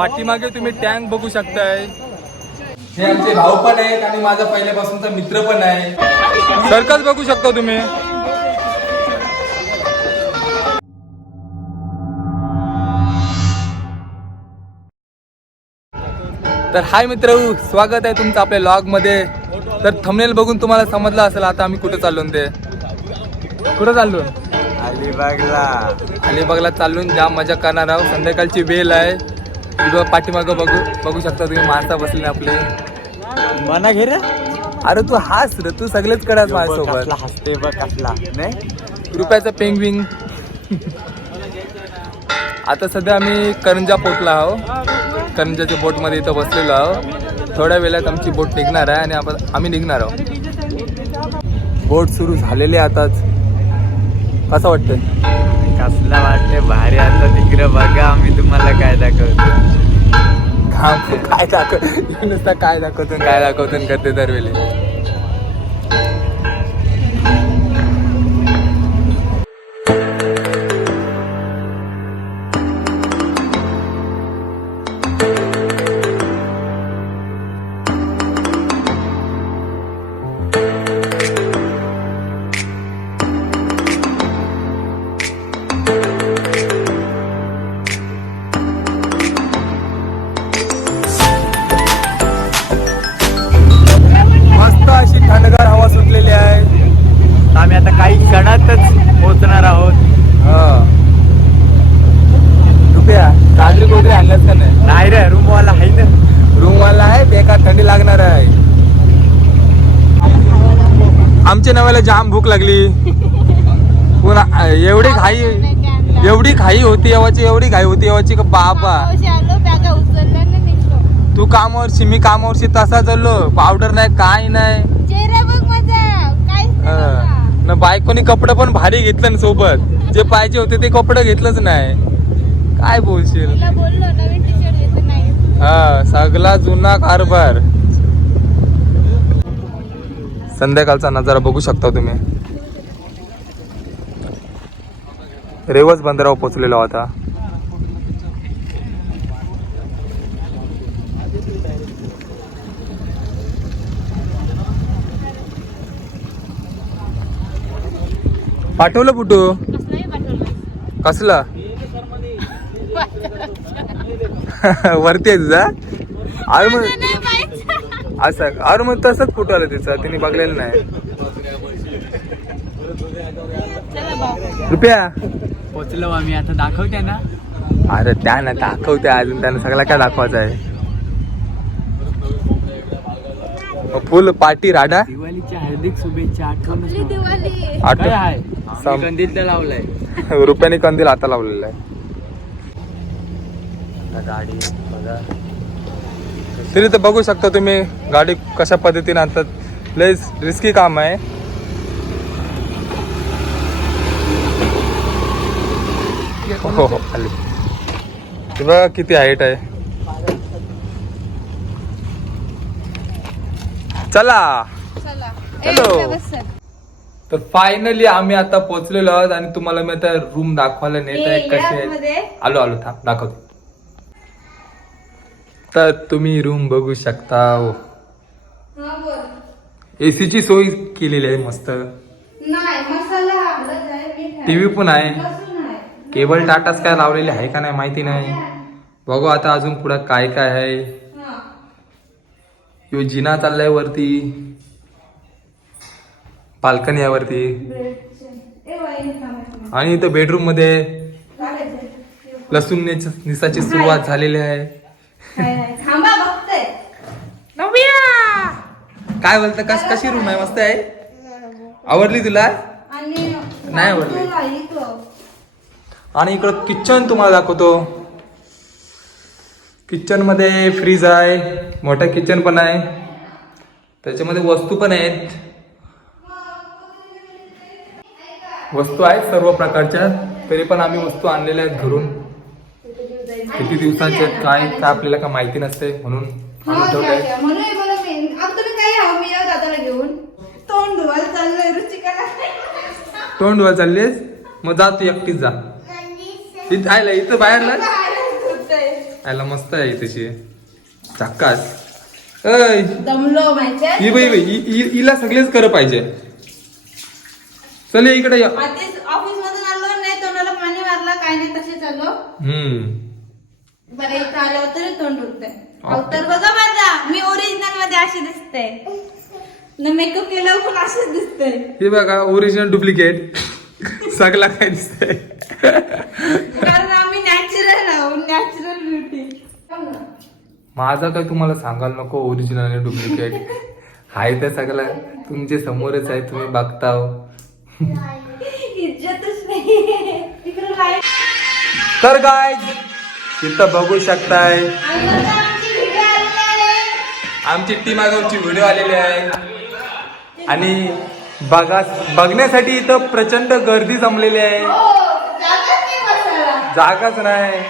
पाठीमागे तुम्ही टँक बघू शकताय. हे आमचे भाऊ पण आहेत आणि माझा पहिल्यापासूनचा मित्र पण आहे. सर्कस बघू शकता तुम्ही. तर हाय मित्र स्वागत आहे तुमचं आपल्या लॉगमध्ये. तर थंबनेल बघून तुम्हाला समजलं असेल आता आम्ही कुठे चाललो ते. कुठं चाललो? अलिबागला. अलिबागला चालून जाम मजा करणार आहोत. संध्याकाळची वेळ आहे. तुझं पाठीमागं बघू बघू शकता तुम्ही माणसं बसले आपले. मना घे रे. अरे तू हास रे तू सगळेच कडा माझ्यासोबत. हसते बघ कसला. नाही? रुपयाचा पेंगविंग आता सध्या आम्ही करंजा पोटला आहो. करंजाच्या बोटमध्ये इथं बसलेलो आहो. थोड्या वेळात आमची बोट निघणार आहे आणि आपण आम्ही निघणार आहोत बोट सुरू झालेली आहे आताच. कसं वाटतंय? कसला वाटते भारी आता तिकडे. बघा आम्ही तुम्हाला काय दाखवतो. काय दाखव नुसता काय दाखवतो काय दाखवतो करते दरवेळी. आमच्या नव्याला जाम भूक लागली. पुन्हा एवढी घाई एवढी घाई होती यावाची एवढी घाई होती यावाची का बाबा? तू कामावरशी मी कामावरशी तसा चाललो. पावडर नाही काय नाही. न बायकोनी कपडे पण भारी घेतलं ना सोबत. जे पाहिजे होते ते कपडे घेतलंच नाही. काय बोलशील? हा सगळा जुना कारभार. संध्याकाळचा नजारा बघू शकता तुम्ही. रेवस बंदरावर पोचलेला होता पाठवलं पुटू कसला? वरती आहे तुझा? अरे मग माझं नाही पाहिजे. असं. अरे मग तसंच फोटो आला तिचा तिने बघलेलं नाही. रुपया? पोचलो आम्ही आता दाखवते ना. अरे त्या ना दाखवते अजून त्यानं सगळं काय दाखवायचं आहे? फुल पार्टी राडा? दिवाळीच्या हार्दिक शुभेच्छा आठवण आहे? कंदील तर लावलाय. रुपयाने कंदील आता लावलेला आहे. गाडी बघा. तरी तर बघू शकता तुम्ही गाडी कशा पद्धतीने आणतात. लयच रिस्की काम आहे. हो हो खाली. हे बघा किती हाईट आहे. चला. सर. तर फायनली आम्ही आता पोहोचलेलो आहोत आणि तुम्हाला मी आता रूम दाखवायला नेत आहे कसे आलो आलो थांब दाखवतो. तर तुम्ही रूम बघू शकता. हा, बोल. एसीची सोय केलेली आहे मस्त. टीव्ही पण आहे. केबल टाटाच काय लावलेली आहे का नाही माहिती नाही. बघू आता अजून पुढं काय काय आहे. यो जिना चाललाय वरती. बाल्कनी आहे वरती. आणि इथं बेडरूममध्ये लसूण निसाची सुरुवात झालेली आहे. थांबा बघते. काय बोलतं? कस कशी रूम आहे? मस्त आहे? आवडली तुला? नाही आवडली. आणि इकडं किचन तुम्हाला दाखवतो. किचनमध्ये फ्रीज आहे. मोठं किचन पण आहे. त्याच्यामध्ये वस्तू पण आहेत. वस्तू आहेत सर्व प्रकारच्या. तरी पण आम्ही वस्तू आणलेल्या आहेत घरून. किती दिवसांचे आहेत, काय काय आपल्याला काय माहिती नसते म्हणून हा, आणून ठेवलंय घ्या, घ्या. म्हणून हे बोलत मी. अब तुम्ही काही हवं मी येऊ दादाला घेऊन. तोंड धुवायला चाललंय रुचिकाला. तोंड धुवायला चाललीस मग जा तू एकटीच जा. इथं आयला इथं बाहेरला बाहेर धुतंय. याला मस्त आहे तशी चक्कास अय दमलो ही बाई बाई हि- हि- हिला सगळेच कर पाहिजे. चल ये इकडे या. आधीच ऑफिस मधून आलो नाही तोंडाला पाणी मारलं काय नाही तसे चाललो. हम्म. बरं इथं आल्यावर तरी तोंड उठतंय अवतार बघा माझा. मी ओरिजिनलमध्ये अशी दिसते. न मेकअप केल्यावर पण अशीच दिसते. हे बघा ओरिजिनल डुप्लिकेट सगळा काय दिसतंय. कारण आम्ही नॅचरल आहोत नॅचरल ब्युटी माझा काय तुम्हाला सांगायला नको ओरिजिनल आणि डुप्लिकेट हाय तर सगळा. तुमचे समोरच आहे तुम्ही बघता इज्जतच नाही तर काय तिथं बघू शकताय. आमची टीम आगावची व्हिडिओ आलेली आहे. आणि बघा बघण्यासाठी इथं प्रचंड गर्दी जमलेली आहे. जागाच नाही.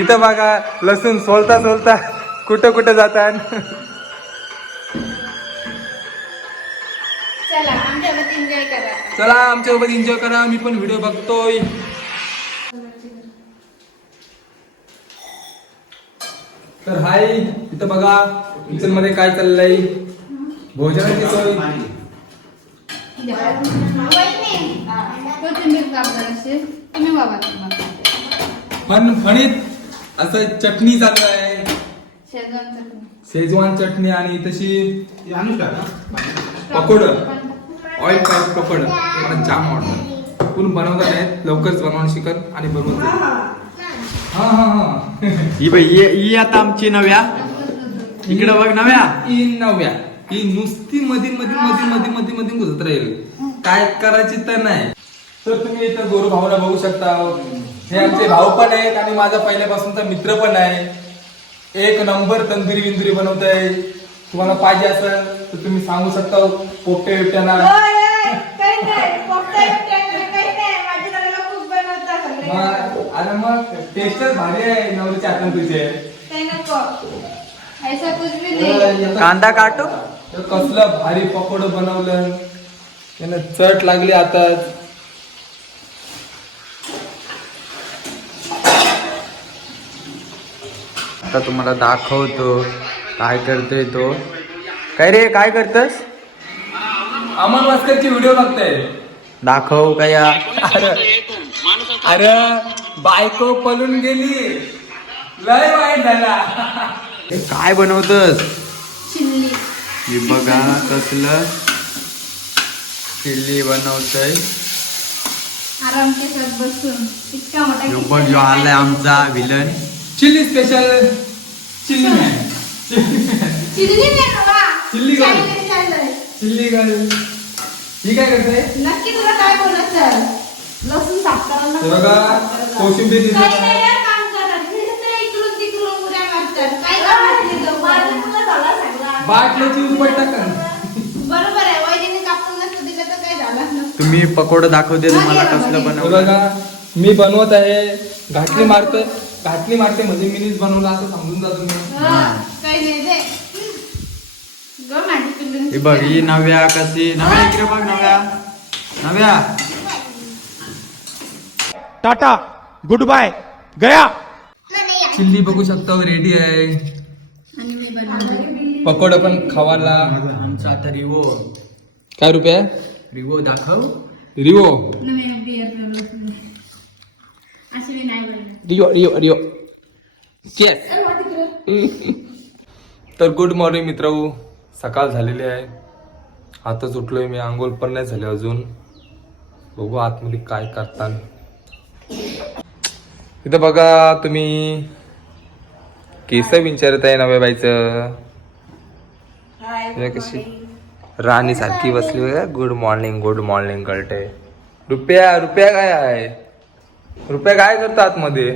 इथं बघा लसूण सोलता सोलता कुठं कुठं जातात. चला आमच्यासोबत एन्जॉय करा. चला आमच्यासोबत एन्जॉय करा. मी पण व्हिडिओ बघतोय. तर हाय इथं बघा किचनमध्ये काय चाललंय? भोजनाची सोय. फण फणीत असं चटणी चालू आहे शेजवान चटणी. शेजवान चटणी आणि तशी पकोड. Oil fried पकोड. मला जाम आवडतं कोण बनवता नाहीत लवकरच बनवून शिकत आणि बनवून हा हा हा. ही बाई ही आता आमची नव्या. इकडे बघ नव्या. ही नव्या. ही नुसती मधी मधी मधी मधी मधी मधी घुसत राहील. काय करायची तर नाही. तर तुम्ही इथं गोरू भाऊला बघू शकता. हे आमचे भाऊ पण आहेत आणि माझा पहिल्यापासूनचा मित्र पण आहे. एक नंबर तंदुरी बिंदुरी बनवत आहे तुम्हाला पाहिजे असेल तर तुम्ही सांगू शकता. पोपटे बिपट्यांना काही नाही पोपटा बिपटा नाही, काही नाही माझ्या नवऱ्याला खूप बनवता सगळे. आणि मग टेस्टच भारी आहे नवरीच्या हातून तुझे. काही नको. ऐसा कुछ भी नाही. कांदा काटू? तर कसलं भारी पकोड बनवलं. त्यानं चट लागली आता आता तुम्हाला दाखवतो काय करतोय तो. काय रे काय करतस? अमन वास्करची व्हिडिओ बघताय. दाखव काय या? अरे अरे बायको पळून गेली. लय वाईट झाला. काय बनवतस? चिल्ली. हे बघा कसलं चिल्ली बनवतय. आराम के साथ बसून. इतका मोठा आलाय आमचा villain chilli special chilli man chilli chilli चाललंय. चिल्ली गर्ल ही काय करते नक्की तुला काय बोलायचं लसूण साफ करायला हे बघा कोशिंबीर दिसत काही आहे. नाही यार, काम करतात. नुसतं इकडून तिकडून उड्या मारतात. काय करतात लोकं? बाटलीची उपट टाका बरोबर आहे. वैदिने कापून नसतं दिलं तर काय झालं नसतं. तुम्ही पकोड दाखवते तुम्हाला कसलं हे बनवलं. बघा मी बनवत आहे. घाटली मारतोय. घाटली मारते म्हणजे मिनीच बनवला असं समजून जा तुम्ही. हा, काही नाही दे गो माझी पिल्लूंची हे बघ ही नव्या कशी नव्या इकडे बघ Navya. Navya. Tata good bye गया। चिल्ली बघू शकता रेडी आहे. आणि मी बनवली पकोडा पण खावाला आमचा आता रिवो. काय रुपये? रिवो दाखव. बनवत. रिओ रिओ रिओ तर गुड मॉर्निंग मित्र सकाळ झालेली आहे. आताच उठलोय मी. आंघोळ पण नाही झाले अजून. बघू आतमध्ये काय करतात इथं बघा तुम्ही केस विचारत आहे नव्या बाईचं. हे कशी राणी सारखी बसली बघा. गुड मॉर्निंग गुड मॉर्निंग कळते रुपया रुपया काय आहे? रुपया काय करतो आतमध्ये?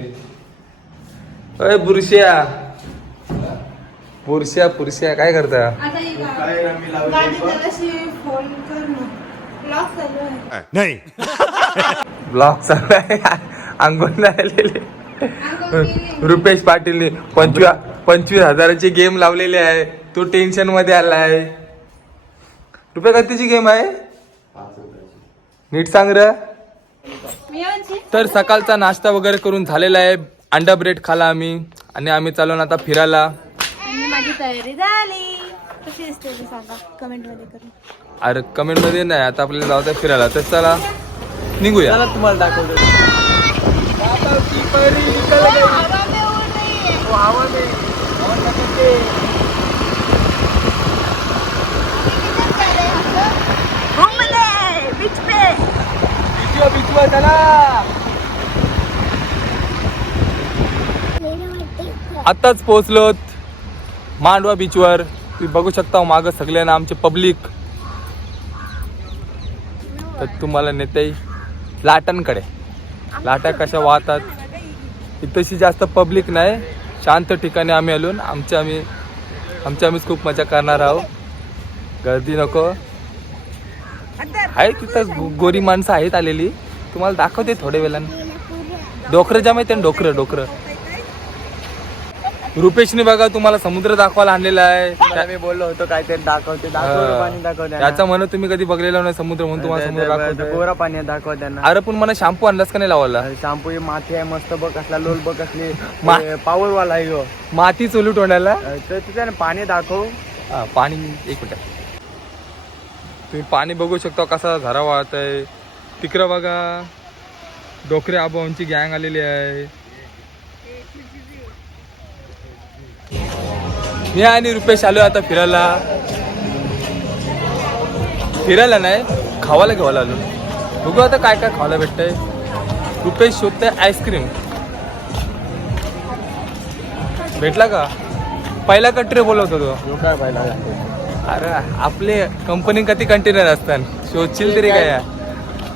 अय बुरश्या. पुरश्या पुरश्या काय करता? आता गा- गाडी जराशी फोल्ड कर ना. Lock चालू आहे. ब्लॉग अंघोळ. रुपेश पाटीलने पंचवीस पंचवीस हजाराची गेम लावलेली आहे. तो टेन्शनमध्ये आलाय. रुपये कितीची गेम आहे? नीट सांग र? तर सकाळचा नाश्ता वगैरे करून झालेला आहे. अंडा ब्रेड खाला आम्ही. आणि आम्ही चालू ना आता फिरायला. आणि माझी तयारी झाली. कशी दिसते ते सांगा. कमेंटमध्ये करून. अरे कमेंटमध्ये नाही. आता आपल्याला जाऊ फिरायला. तर चला. निघूया. तुम्हाला दाखवतो. आत्ताच पोहोचलोत मांडवा बीचवर. तुम्ही बघू शकता मागं सगळ्यांना आमचे पब्लिक तर तुम्हाला नेते लाटांकडे लाटा कशा वाहतात? इथंशी जास्त पब्लिक नाही. शांत ठिकाणी आम्ही आलो आमच्या आम्ही आमच्या आम्हीच खूप मजा करणार आहोत. गर्दी नको. आहे तिथं गोरी माणसं आहेत आलेली. तुम्हाला दाखवते थोड्या वेळानं. डोकरं जाम आहे डोकरं डोकरं. रुपेशने बघा तुम्हाला समुद्र दाखवायला आणलेला आहे. मी बोललो होतो काहीतरी दाखवते दाखवलं पाणी दाखवते त्याचा म्हणत तुम्ही कधी बघलेला नाही समुद्र म्हणून तुम्हाला समुद्र दाखवतोय. गोरा पाणी दाखव त्यांना. अरे पण मला शॅम्पू आणलास का नाही लावायला? शॅम्पू माती आहे मस्त बघ कसला लोल बघ कसली. मा- पावर वाला आहे. माती चोलू तोंडाला? अं, तर तिथे पाणी दाखव. हा, पाणी एक मिनिट. तुम्ही पाणी बघू शकता कसा झरा वाहत आहे तिकडं बघा डोकरे आबांची गँग आलेली आहे. मी आणि रुपेश आलो आता फिरायला. फिरायला नाही खावायला घेवायला आलो बघू आता काय काय खावायला भेटतंय. रुपेश शोधतंय आईस्क्रीम भेटला का? पहिला कट्रे बोलवत ह्यो काय पाहिला? अरे आपले कंपनी किती कंटेनर असतात? शोधशील तरी काय?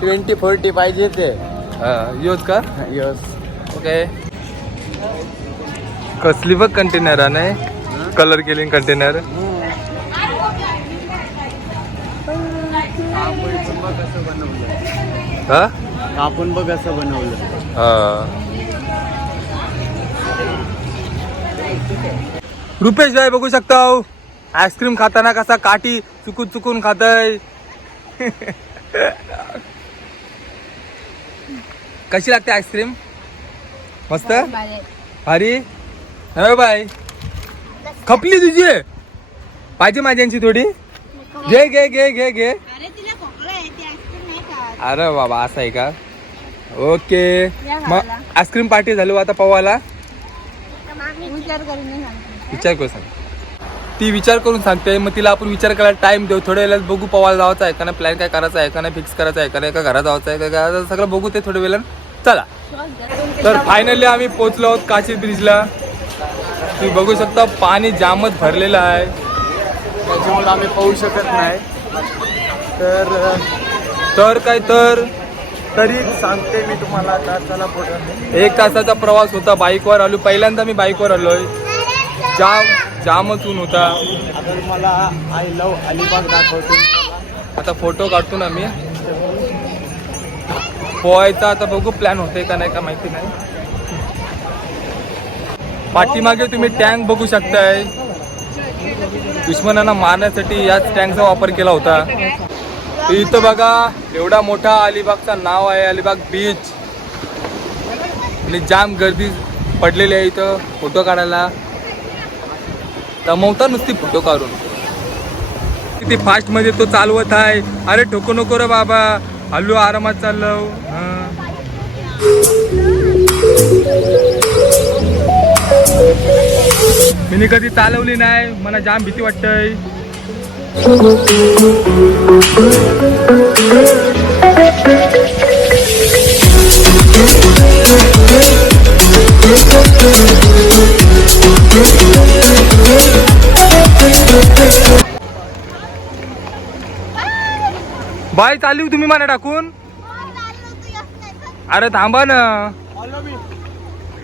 ट्वेंटी फोर्टी पाहिजे ते. योच का? यस ओके कसली बघ कंटेनर नाही कलर केली कंटेनर. हा? कापून बघ कसं बनवलं. हा. रुपेश भाई बघू शकता आईस्क्रीम खाताना कसा काठी चुकून चुकून खातय. कशी लागते आईस्क्रीम? मस्त? अरे अरे बाय खपली तुझी. पाहिजे माझ्यांची थोडी. घे घे घे घे घे. अरे बाबा असं आहे का? ओके. मग. आईस्क्रीम पार्टी झाली आता पवाला. विचार करून सांग. ती विचार करून सांगते मग तिला आपण विचार करायला टाइम देऊ. थोड्या वेळेला बघू पवायला जायचं आहे का नाही प्लॅन काय करायचा आहे का नाही फिक्स करायचं आहे का नाही का घरात जायचं आहे का सगळं बघू ते थोड्या वेळेला चला. तर फायनली आम्ही पोचलो आहोत काशी ब्रिजला तुम्ही बघू शकता पाणी जामच भरलेलं आहे. त्याच्यामुळे आम्ही पाहू शकत नाही. तर तर काय तर? तरी सांगते मी तुम्हाला आता चला पुढे एक तासाचा प्रवास होता बाईकवर आलो. पहिल्यांदा मी बाईकवर आलोय. जाम जामच ऊन होता. आता तुम्हाला आय लव अलिबाग दाखवतो. आता फोटो काढतो ना मी. पोहायचा आता बघू प्लॅन होते का नाही का माहिती नाही. पाठीमागे तुम्ही टँक बघू शकताय. दुश्मनांना मारण्यासाठी याच टँकचा वापर केला होता. इथं बघा एवढा मोठा अलिबागचा नाव आहे अलिबाग बीच आणि जाम गर्दी पडलेली आहे इथं फोटो काढायला. दमवता नुसती फोटो काढून. किती फास्टमध्ये तो चालवत आहे. अरे ठोको नको रे बाबा. हल्लू आरामात चाललो मी कधी चालवली नाही मला जाम भीती वाटतय. बाय चालली तुम्ही मला टाकून. अरे थांबा ना.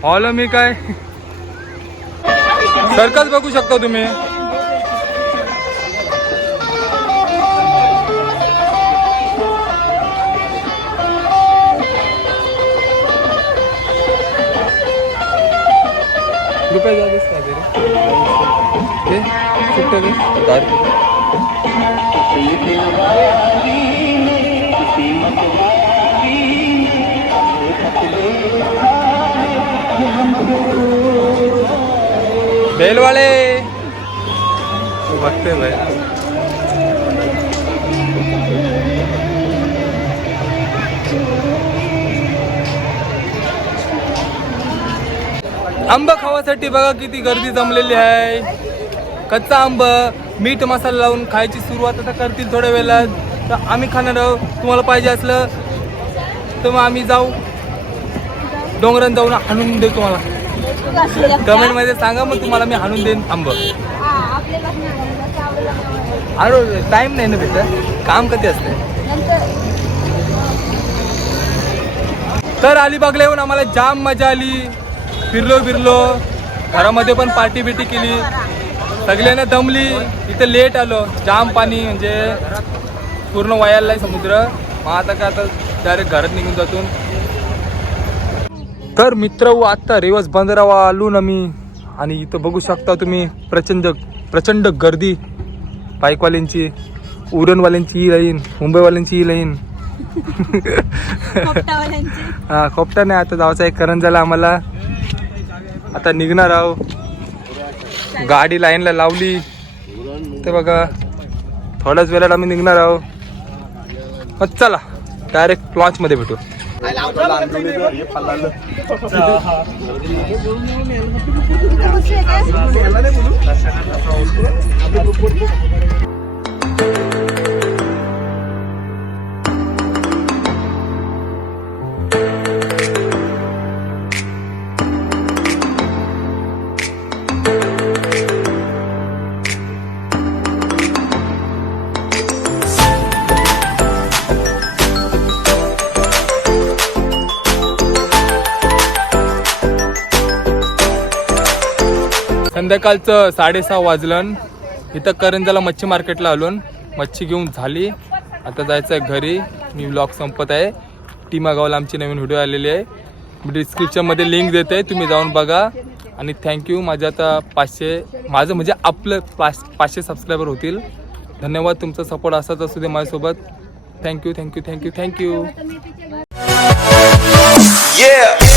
हॉलो मी काय? सर्कस बघू शकता तुम्ही। रुपये जा दिसत तरी सुट्ट तू बघते भाई. आंबा खावासाठी बघा किती गर्दी जमलेली आहे. कच्चा आंब मीठ मसाला लावून खायची सुरुवात आता करतील थोड्या वेळात. तर आम्ही खाणार आहोत. तुम्हाला पाहिजे असलं तर मग आम्ही जाऊ. डोंगरात जाऊन हाणून देऊ तुम्हाला. कमेंटमध्ये सांगा मग तुम्हाला मी हाणून देईन आंब. अरे टाइम नाही ना भेटत. काम कधी असते? तर अलिबागला येऊन आम्हाला जाम मजा आली. फिरलो फिरलो. घरामध्ये पण पार्टी बिटी केली. सगळ्यांना दमली. इथे लेट आलो. जाम पाणी म्हणजे पूर्ण वायाला समुद्र. मग आता काय आता डायरेक्ट घरात निघून जातो. तर मित्र आत्ता रेवस बंदरावा आलो ना मी. आणि इथं बघू शकता तुम्ही प्रचंड प्रचंड गर्दी. बाईकवाल्यांची उरणवाल्यांची ही लाईन मुंबईवाल्यांची ही लाईन हा खोपटा नाही आता जायचं आहे करंजाला आम्हाला. आता निघणार आहो. गाडी लाईनला लावली. ते बघा थोड्याच वेळात आम्ही निघणार आहो. मग चला डायरेक्ट लॉन्च मध्ये भेटू संध्याकाळचं साडेसहा वाजलं. इथं करंजाला मच्छी मार्केटला आलोन मच्छी घेऊन झाली. आता जायचं आहे घरी. मी ब्लॉग संपत आहे. टीमागावला आमची नवीन व्हिडिओ आलेली आहे. मी डिस्क्रिप्शनमध्ये लिंक देते. तुम्ही जाऊन बघा. आणि थँक्यू माझं आता पाचशे माझं म्हणजे आपलं पाच पाचशे सबस्क्रायबर होतील. धन्यवाद तुमचा सपोर्ट असाच असू दे माझ्यासोबत. Thank you thank you thank you thank you Yeah.